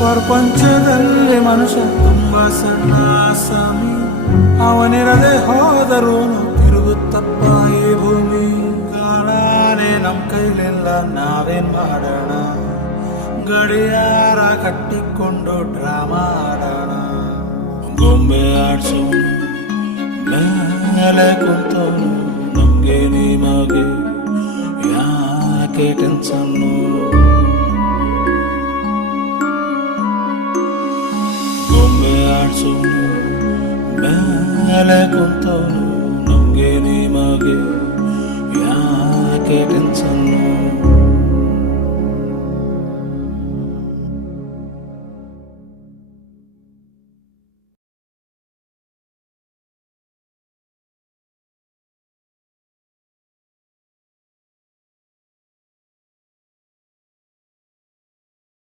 ಪ್ರಪಂಚದಲ್ಲಿ ಮನುಷ್ಯ ತುಂಬ ಸಣ್ಣ ಸ್ವಾಮಿ, ಅವನಿರದೆ ಹೋದರೂನು ತಿರುಗುತ್ತಪ್ಪ ಈ ಭೂಮಿ. ಕಾಲಾನೆ ನಮ್ ಕೈಲಿಲ್ಲ, ನಾವೇನ್ ಮಾಡೋಣ? ಗಡಿಯಾರ ಕಟ್ಟಿಕೊಂಡು ಡ್ರಾಮಾ ಆಡೋಣ. ಗೊಂಬೆ ಆಡ್ಸೋನು ಮೇಲೆ ಕುಂತವನು, ನಮ್ಗೆ ನಿಮಗೆ ಯಾಕೆ ಟೆನ್ಷನ್ನು? ಗೊಂಬೆ ಆಡ್ಸೋನು ಮೇಲೆ ಕುಂತವನು, ನಮ್ಗೆ ನಿಮಗೆ ಯಾಕೆ ಟೆನ್ಷನ್?